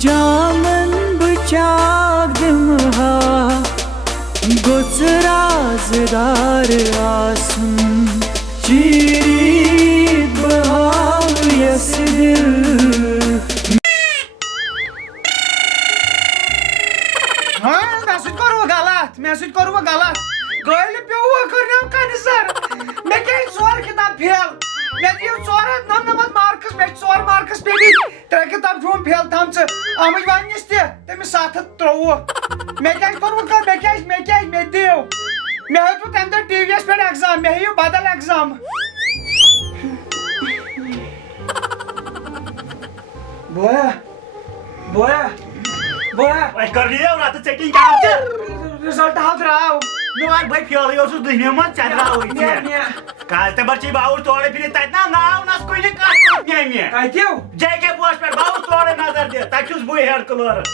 جامن بچاک دمہا گوژ رازدار آسن چیری بہاو یس دل مے سۭتۍ کوٚروٕ غلط گٲلۍ پیوٚوٕ کٔرنم کنہِ سر مےٚ کیٛازِ ژور کِتاب فیل مےٚ دِیِو 499 مارکس مےٚ چھِ 4 مارکس پیٚمٕتۍ 3 کِتاب چھُم فیل تھامژٕ آمٕتۍ وننِس تہِ تٔمِس 723 مےٚ کیٛازِ کوٚروٕ کٲم مےٚ دِیِو مےٚ ہیوٚتوٕ تمہِ دۄہ ٹی وی یس پٮ۪ٹھ ایٚگزام مےٚ ہیٚیِو بدل ایٚگزام بویا رِزلٹ حظ درٛاو کانسٹیبل چی باؤس توڑے پھر تتہ نا ناو نس کُنہِ کتھ مےٚ کتیو جے کے پوسٹ پٮ۪ٹھ باؤس توڑے نظر دِ تتہِ چھُس بٕے ہیڈ کلٲرٕک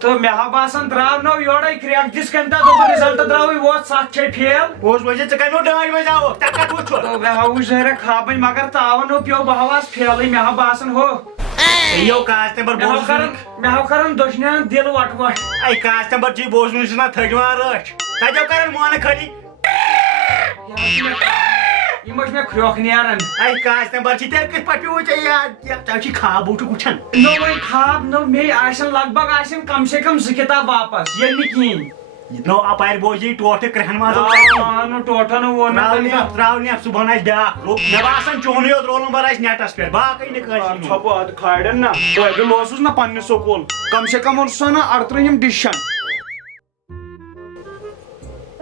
تہٕ مےٚ ہا باسان درٛاو نو یورے کرٛیک دِس کٔمۍ تتھ دوٚپُن رِزلٹ درٛاوٕے ووت 7 چھے فیل پوٚز پٲٹھۍ ژٕ کَمیو 2 بجے آوُکھ ژےٚ کتھ وٕچھُتھ تہٕ مےٚ ہا وٕچھ ظٲہرا خابٕنۍ مگر تاوَنو پیوٚو بہٕ ہاواس فیلٕے مےٚ ہا باسان ہُہ یو کانسٹیبل مےٚ ہاو کران دۄشنیٚن دِل وٹ وٹ اے کانسٹیبل جی بوزنُے چھُ نا تھٔجوان رٲچھ تتیو کران مونہٕ خٲلی یِمو چھِ مےٚ کھرٛوکھ نیران اے کانسٹیبل چی تیٚلہِ کِتھ پٲٹھۍ پیوٚوُے ژےٚ یاد ژےٚ چھُے خاب وٕچھُکھ وٕچھان نو وۄنۍ خاب نو مے آسن لگ بگ آسن کم سے کم 2 کِتاب واپس ییٚلہِ نہٕ کِہیٖنۍ نو اپارِ بوزی ٹوٹھٕ کرٛہن منٛز نہٕ ٹوٹھا نہٕ ووٚن تراونہِ صُبحن آسہِ بیٛاکھ مےٚ باسان چونُے یوت رول نمبر آسہِ نیٹس پٮ۪ٹھ باقٕے نہٕ کٲنٛسہِ چھۄپہٕ ادٕ کھالن نا پٲدٕ اوسُس نا پننہِ سکوٗل کم سے کم اوس نا 38 ڈِسشن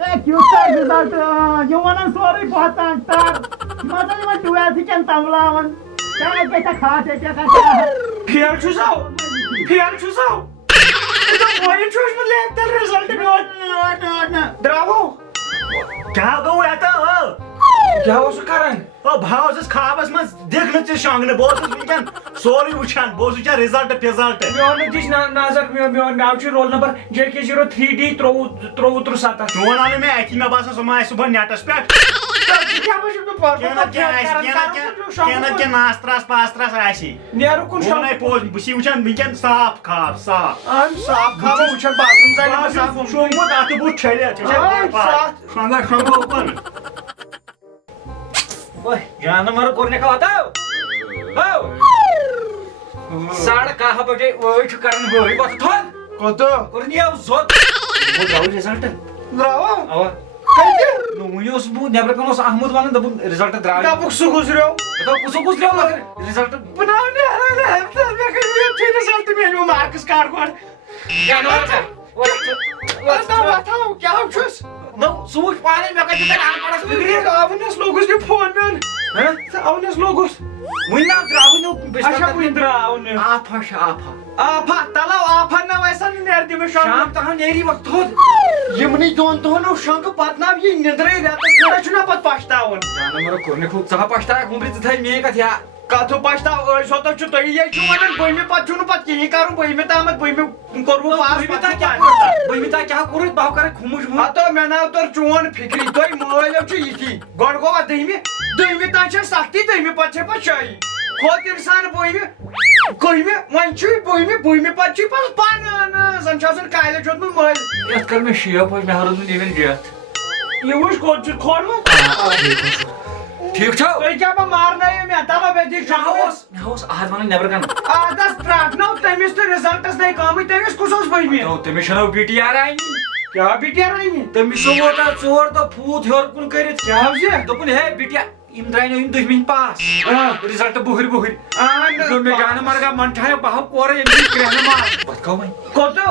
رِزلٹ یِم ونان سورُے بۄہتان تر مطلب یِمن ٹُویلتھٕ کٮ۪ن تملاون کیٛاہ گژھِ خاص فیل چھُسو وۄنۍ چھُس بہٕ لیکھتن رِزلٹ میون درٛاوو کیٛاہ گوٚو یتہٕ کیٛاہ اوسُکھ کران بہٕ اوسُس خابس منٛز دِکھ نہٕ ژٕ شۄنٛگنہٕ بہٕ اوسُس وٕنکٮ۪ن سورُے وٕچھان بہٕ اوسُس وٕچھان رِزلٹ فِزلٹ میون نہٕ دِژ نظر میون مےٚ چھُ رول نمبر JK03D 2373 چون آو نہٕ مےٚ اَتھی مےٚ باسان سُہ ما آسہِ صُبحن نیٹس پٮ۪ٹھ کینٛہہ نتہٕ کینٛہہ ناستراس پاستراس آسی نیرو کُن پوٚز بہٕ چھُس وٕچھان وٕنکٮ۪ن صاف خاب صاف صاف خاب وٕچھان باتھروٗم شوٚنٛگمُت اَتھٕ بُتھ چھٔلِتھ شۄنٛگا شۄنٛگو اوکُن جانور کوٚر مےٚ واتاو 11:30 بجے وٲے چھُ کران وٲے وۄتھ تھوٚد کوٚت کوٚر نیو زوٚد درٛاو رِزلٹ درٛاوا اوا نو وٕنہِ اوسُس بہٕ نیبرٕ کَنہِ اوس احمد وَنان دوٚپُن رِزلٹ درٛاو دوٚپُکھ سُہ گُزریو سُہ گُزریو مگر رِزلٹ بہٕ رِزلٹ میلیو مارکس کاڈ گۄڈٕ کیٛاہ چھُس سُہ وٕچھ پانے مےٚ کَتہِ تَتہِ اَن پَڑس فِکرِ آونس لوگُس مےٚ فون میون آونس لوگُس وٕنہِ نا درٛاوٕے نہٕ وٕنہِ درٛاو نہٕ آفا چھِ آفا آفا تَلو آفا نہ ویسان نیرِ دِمہٕ شام تام نیری وقت تھوٚد یِمنٕے 2 دۄہن اوس شۄنٛگہٕ پتہٕ ناو یہِ نِندرٕے رٮ۪تس کھنٛڈس چھُنہ پتہٕ پشتاوُن جانور کوٚر مےٚ ژٕ ہا پشتاوکھ وُمبرِ ژٕ تھایہِ میٛٲنۍ کتھ یا کتھٕ پشتاو ٲسۍ سوتو چھُ تُہی یے چھُو ونان 2مہِ پتہٕ چھُنہٕ پتہٕ کِہیٖنۍ کرُن 2مہِ تامتھ 2مہِ کوٚروٕ پاس 2مہِ تام کیٛاہ کوٚرُتھ بہٕ ہاو کرے کھُمُج ہتو مےٚ ناو توٚر چون فِکری تۄہہِ مٲلِو چھُ یِتھی گۄڈٕ گوٚوا 2مہِ تام چھِ سختی 2مہِ پتہٕ چھِ پتہٕ شٲہی کھوٚت اِنسان 2مہِ 2مہِ وۄنۍ چھُے 2مہِ پتہٕ چھُے پتہٕ پانہٕ زن چھُ آسان کالج ووتمُت مٲلۍ یتھ کٔر مےٚ شیپ مےٚ ہا روٗد نہٕ اِوٕن ڈیتھ یہِ وٕچھ کوٚت چھُ کھولمُت ٹھیٖک چھا تُہۍ کیٛاہ بہٕ مارنٲیِو مےٚ تَلو مےٚ دِ مےٚ اوس احد ونان نیبرٕ کَنہِ آدس پرٛاٹھنو تٔمِس تہٕ رِزلٹس نَے کٲمٕے تٔمِس کُس اوس 2مہِ تٔمِس چھُنو BTR آنی کیٛاہ BTR آنی تٔمِس ووت 4 دۄہ پھوٗت ہیوٚر کُن کٔرِتھ کیٛاہ زِ دوٚپُن ہے BTR یِم درٛاے نہٕ یِم 2مہِ پاس رِزلٹ بُہٕرۍ دوٚپ مےٚ جانہٕ مرگا منٹھایو بہٕ ہاو کورے ییٚمہِ کرٛہنہٕ مار پتہٕ گوٚو وۄنۍ کوٚتو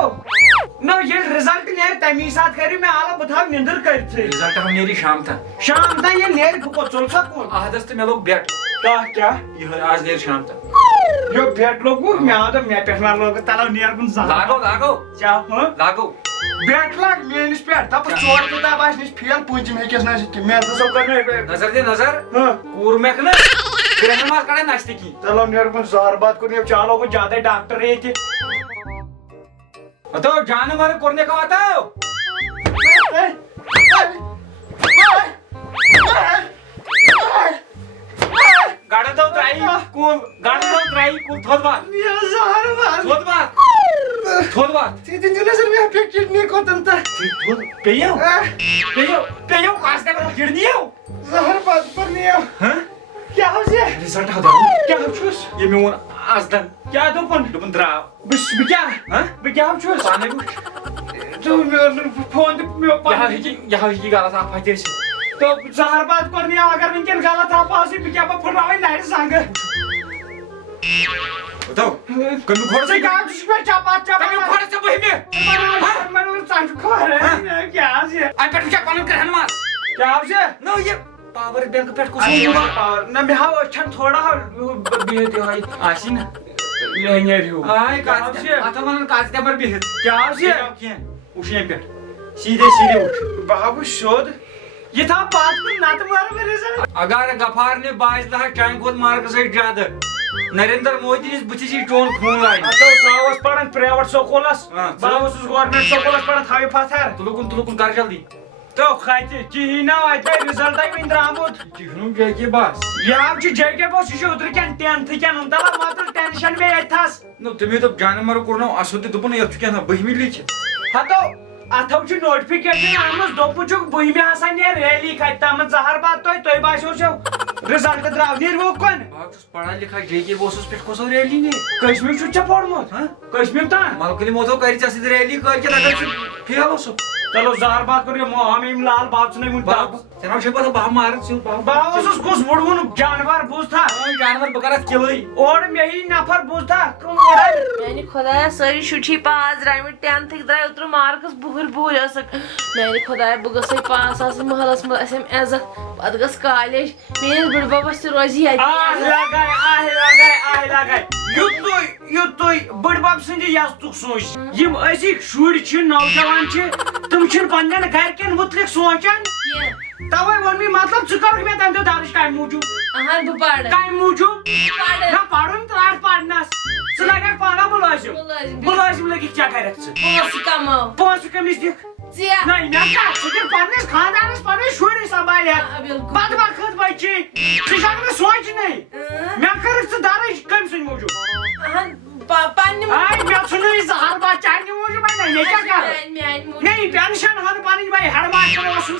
نو ییٚلہِ رِزلٹ نیرِ تَمی ساتہٕ کٔرِو مےٚ آلو بہٕ تھاو نِندٕر کٔرِتھٕے رِزلٹ ہا نیری شام تام شام تام ییٚلہِ نیرِ بہٕ کوٚت ژوٚل سا کُن احدس تہٕ مےٚ لوٚگ بٮ۪ٹ کیٛاہ یِہوے آز نیرِ شام تام یو بٮ۪ٹ لوگُکھ مےٚ آو دوٚپ مےٚ پٮ۪ٹھ ما لوگ تَلو نیر کُن لاگو لاگو بٮ۪ٹ لاگ میٲنِس پٮ۪ٹھ دَپُس 4 کِتاب آسہِ نِش فیل 5م ہیٚکٮ۪س نہٕ ٲسِتھ کینٛہہ مےٚ ہسا کٔر مےٚ نظر دِ نظر کوٗر مےٚ کرٛہنہٕ مار کڑے نستہِ کِہیٖنۍ چلو نیر کُن زہر بات کوٚر مےٚ چالو بہٕ زیادَے ڈاکٹر ییٚتہِ ہتو جانور کوٚر مےٚ واتاو گاڑِ دو ترٛایی کُل تھوٚد بات وات Sitten kyllä se vielä pekki niin kotanta. پیو پیو کاس نے گرنیو Zahar bat parniyo. ہاں Kya ho se? رزلٹ ہدا Kya ho chus? یہ میون ازدن Kya dopun? دوپن درا Bus bikya? ہاں Bikya ho chus? پانے Tu phone me یہاں pan. ہی گالا تھا پھٹے سے To zahar bat parniyo agar winken galat ha pasi bikya ba phurnawi nahi sang. بتاؤ کمی کھوڑ سے Se kya chus pe chapa chapa. کمی کھوڑ سے بہی میں Manu sang khore. Kya se? آئی پیٹ کیا پانن کرہن ماس Kya ho se? نو یہ پاور بینک پیٹ کو Na me ha chan thoda ha bihete hai. آسی نا Lenyer hu. آئی کاس دے اتھا ونن کاس دے بر بہت Kya ho se? کیا اوشین پیٹ سیدھے سیدھے اٹھ Babu shod. Ye tha baat ko nat mar mere se. اگر غفار نے 22 ٹائم کھوت مارکس زیادہ نریندر مودی نس بچ چون خون line Ato savas paran private scholas. Ah, Bavus government scholas paran thavi pathar. تلکن کر جلدی To khati kihina ai result ai indramut. چہنم جے کے باس Yav chi JK boss ishe udr kan 10th kan undala matr tension me ethas. نو تمی تو جانمر کرنو اسود دپن یہ چھ کنا بہمی latch Hato athav chi notification amas dopu chuk buhime hasan ye rally khatta man zahar baat toy basho chau result drav nir wo kon. باس پڑھا لکھا جے کے بوسس پٹ Khoso rally نے Kashmir chu cha pormut. ہاں Kashmir ta. ملکلی موتو کری چھ rally کر کے اگر پھیل اوسو Chalo zahar baat kariye mo hamim lal baat sunai mun باب جناب شے پتہ باب مار سی باب Bavus us kus budhun janwar buz tha. جانور بکرات کلئی اور mehi nafar buz tha. Kum oran. میانہِ خۄدایا سٲری شُرۍ چھِ پاس درٛامٕتۍ 10th درٛاے اوترٕ مارکس بُہٕرۍ ٲسکھ میانہِ خۄدایا بہٕ گٔژھے پاس آسٕنۍ محلس منٛز آسٮ۪م عزت پتہٕ گٔژھ کالیج میٲنِس بٕڈببس تہِ روزِ lagai. Yutui bırbab sindi yastuk soç. Yim azik şuri çi navcavan çi. Tım çin pandan garken mutlik soçan. کینٛہہ Tavay von mi matlab çıkar me tante dariş kay mucu. اہن بہٕ پرٕ Kay mucu. پرٕ Na padun trar padnas. Sılaga pana bulaşım. مُلٲزِم Bulaşım lagi kya kayraksın. پونٛسہٕ کماو Poğaçı kamis dik. ژےٚ Na inaka çıkır padnes khandanas padnes şuri sambalya. بِلکُل Bad bakıt bayçı. Sıcaklı soç ne? Me karıksı dariş kamsın mucu. اہن پننہِ Ay me çunu zahar ba çayni mucu ben ne kya kar. میانہِ موٗجوٗب Ney penşan hanı pani bay her maçta olsun.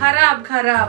خراب خراب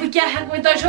بہٕ کیٛاہ ہٮ۪کہٕ وۄنۍ تۄہہِ چھو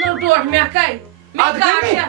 نو ٹوٹھ مےٚ کَتہِ مےٚ اَدٕ کَر کٔمۍ؟ چھےٚ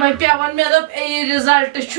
وۄنۍ پٮ۪وان مےٚ دوٚپ یہِ رِزلٹ چھُ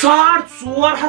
4,500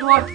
ٹوٹھ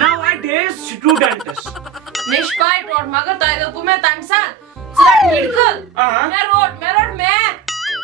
nowadays students مےٚ چھِ پاے ٹوٹھ مگر تۄہہِ دوٚپوُ مےٚ تَمہِ ساتہٕ ژٕ رٹ میڈِکل مےٚ روٹ میتھ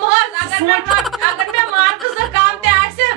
مٲرۍ اگر مےٚ مارکٕس دہ کم تہِ آسن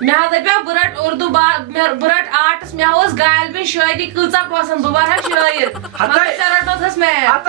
مےٚ حظ دپیو بہٕ رٹ اردو بہٕ رٹ آرٹس مےٚ اوس غالبن شٲعری کۭژاہ پسنٛد بہٕ بَرٕ ہا شٲعر مگر ژےٚ رٹوتھس میتھ ات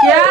کیٛاہ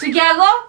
سُہ کیٛاہ گوٚو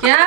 کیٛاہ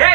hey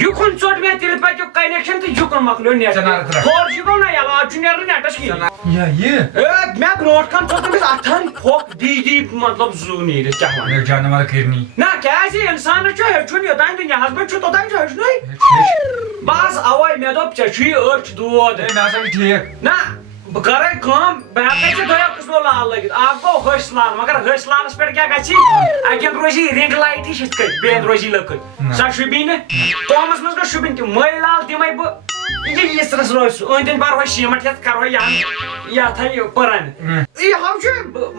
یُکُن ژوٚٹ مےٚ تیٚلہِ پَتیُک کنیکشن تہٕ یُکُن مۄکلیو نیٹ ژٕنار ترٛکھ. 4G گوٚو نہ یَلہٕ آز چھُ نیران نیٹس کِہیٖنۍ مےٚ برونٛٹھ کَن ژوٚٹ تٔمِس اَتھن پھۄکھ دی مطلب زُو نیٖرِتھ کیٛاہ وَنہٕ جانور کھرنی نہ کیٛازِ اِنسانس چھُ ہیٚچھُن یوٚتانۍ دُنیا ہسبنٛد چھُ توٚتانۍ چھُ ہیٚچھنُے بس اَوے مےٚ دوٚپ ژےٚ چھُے أچھ دود مےٚ ہسا چھُ ٹھیٖک نہ بہٕ کرے کٲم بہٕ ہٮ۪کے ژےٚ دۄیو قٕسمو لال لٲگِتھ اکھ گوٚو ۂسۍ لال مگر ۂسۍ لالس پٮ۪ٹھ کیٛاہ گژھِ اکٮ۪ن روزی رنٛگ لایٹ ہِش یِتھ کٔنۍ بیٚیَن روزی لٔکٕر سۄ شوٗبی نہٕ قومس منٛز گژھِ شوٗبِنۍ تہِ مٔلۍ لال دِمے بہٕ ییٖژرس روزِ سُہ أنٛدۍ أنٛدۍ برہوے سیٖمٹ ہٮ۪تھ کرہوے یتھ پٔرن یہِ ہاو چھُ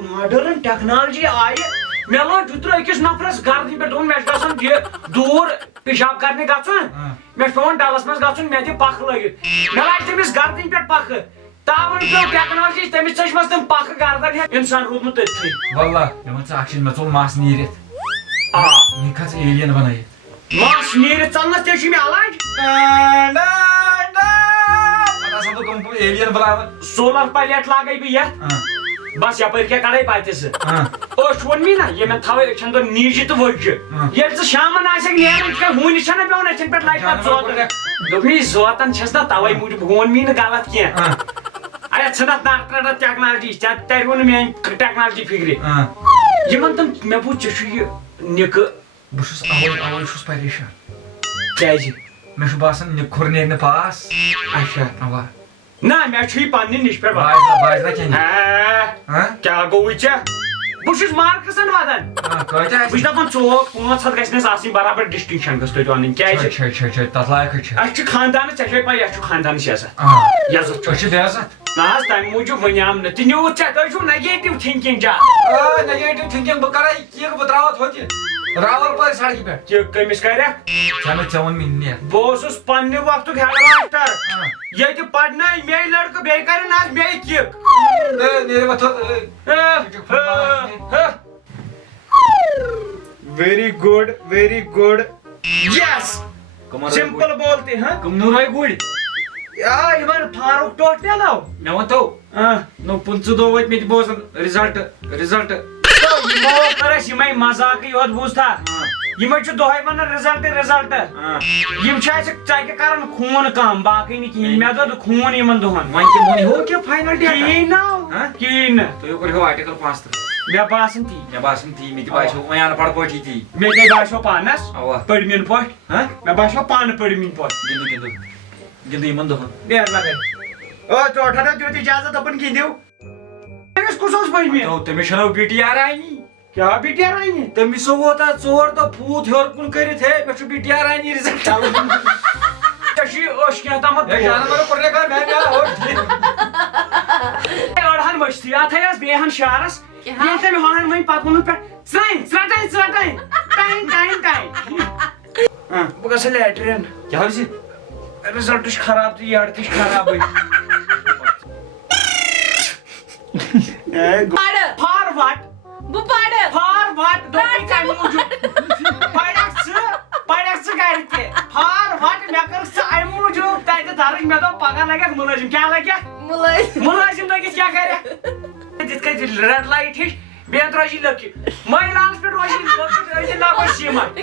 ماڈٲرٕن ٹیکنالجی آیہِ مےٚ لوگ جُترٕ أکِس نفرس گردنہِ پٮ۪ٹھ دوٚپُن مےٚ چھُ گژھُن یہِ دوٗر پِشاب کرنہِ گژھُن مےٚ چھُ پیوان ڈلس منٛز گژھُن مےٚ دِ پکھ لٲگِتھ مےٚ لاجہِ تٔمِس گردنہِ پٮ۪ٹھ پکھٕ تاوَن پیوٚو ٹیکنالجی تٔمِس ژٔجمَس تِم پکھٕ گردن ہٮ۪تھ اِنسان روٗدمُت تٔتھٕے واللہ مےٚ ووٚن ژٕ اکھ چیٖز مےٚ ژوٚل مس نیٖرِتھ آ یہِ کھژ ایلین بنٲیِتھ مس نیٖرِتھ ژلنس تہِ چھُ مےٚ علاج پتہٕ ہسا بہٕ گوٚمُت ایلین بناوان سولر پلیٹ لاگے بہٕ یتھ بس یپٲرۍ کیٛاہ کڑے پتہِ زٕ أچھ ووٚن مےٚ نہ یہِ مےٚ تھاوے أچھن دۄن نیٖجہِ تہٕ ؤجہِ ییٚلہِ ژٕ شامن آسکھ نیران تِکیٛازِ ہوٗنِس چھنہ پیوان أچھن پٮ۪ٹھ لایٹ پتہٕ زوتن دوٚپمے زوتن چھس نہ توے موٗجوٗب ووٚن مے نہٕ غلط کینٛہہ اے ژھٕنتھ نٹرٹ ٹیکنالجی ژےٚ ترِوٕ نہٕ میٲنۍ ٹیکنالجی فکرِ یِمن تِم مےٚ بوٗز ژےٚ چھُ یہِ نِکہٕ بہٕ چھُس اوے چھُس پریشان کیٛازِ مےٚ چھُ باسان نِکھُر نیرِ نہٕ پاس اچھا اوا نہ مےٚ چھُ یہِ پننہِ نِش پٮ۪ٹھ باجرا کیٚنٛہہ کیٛاہ گوٚوُے ژےٚ بہٕ چھُس مارکسن ودان کۭتیاہ بہٕ چھُس دپان 500 گژھنس آسٕنۍ برابر ڈسٹنکشن گٔژھ تۄہہِ اَنٕنۍ کیٛازِ تتھ لایقٕے چھِ اسہِ چھُ خاندانس ژےٚ چھے پاے اسہِ چھُ خاندانس عزت عزت چھُ أسۍ چھِ بیزت نہ حظ تمہِ موٗجوٗب ونیام نہٕ تہِ نیوٗت ژےٚ تۄہہِ چھُو نگیٹِو تھنکِنگ زیادٕ نگیٹِو تھنکِنگ بہٕ کرے کیک بہٕ تراوتھ ہوٚتہِ راوَلپورِ سڑکہِ پٮ۪ٹھ کہِ کٔمِس کرکھ ژےٚ ووٚن مےٚ نیٚتھ بہٕ اوسُس پننہِ وقتُک ہیڈ ماسٹر ییٚتہِ پرنٲے مے لڑکہٕ بیٚیہِ کرن آز مے کِک نیرِ ویری گُڈ یس سمپل بولتے ہاں کٕم راے گُرۍ یِمن فاروق ٹوٹھ میلاو مےٚ ووٚن تو نو 15 دۄہ وٲتۍ مےٚ تہِ بوزان رِزلٹ یِمو کٔر اَسہِ یِمے مزاقٕے یوت بوٗزتھا یِمے چھِ دۄہے ونان رِزلٹ یِم چھِ اَسہِ ژکہِ کران خوٗن کم باقٕے نہٕ کِہینۍ مےٚ دوٚپ خوٗن یِمن دۄہن وۄنۍ تہِ ووٚن ہو کیٚنٛہہ فاینل ڈیٹ کِہینۍ نہٕ کِہینۍ نہٕ تُہۍ کوٚرہو آرٹِکل 5 مےٚ باسان تی مےٚ باسان تی مےٚ تہِ باسیو وۄنۍ اَن پڑھ پٲٹھی تی مےٚ کیٛاہ باسیو پانس اوا پٔرمِنۍ پٲٹھۍ مےٚ باسیو پانہٕ پٔرمِنۍ پٲٹھۍ گِنٛدو یِمن دۄہن نیر لگے ٹوٹھن دیُت اِجازت دوٚپُن گِنٛدِو تٔمِس کُس اوس پٔرمِنۍ تٔمِس چھُنو BTR آنی کیٛاہ بِٹیر انہِ تٔمِس ووت اتھ 4 دۄہ پھوٗت ہیوٚر کُن کٔرِتھ ہے مےٚ چھُ BTR آنی رِزلٹ ژےٚ چھُے أچھ کینٛہہ تامتھ أڑہن مٔشتٕے اتھے ٲس بیٚیہِ ہن شعرس ییٚلہِ تٔمۍ ہۄہن وۄنۍ پتہٕ ووٚنُن پٮ۪ٹھ ژرٛٹَے بہٕ گژھٕ لیٹرِن کیٛاہ حظ یہِ رِزلٹ چھُ خراب تہٕ یٔڈ تہِ چھِ خرابٕے فار وٹ بہٕ پرٕ فار وٹ دوٚپُے ژےٚ موٗجوٗب پرکھ ژٕ گرِ تہِ فار وٹ مےٚ کٔرٕکھ ژٕ امہِ موٗجوٗب تتہِ درٕج مےٚ دوٚپ پگاہ لگٮ۪کھ مُلٲزِم کیٛاہ لگٮ۪کھ مُلٲزِم لٔگِتھ کیٛاہ کرٮ۪کھ یِتھ کٔنۍ ریڈ لایٹ ہِش بیٚیہِ روزی لٔکٕر مٲنۍ لالس پٮ۪ٹھ روزی لاگو سیٖمٹ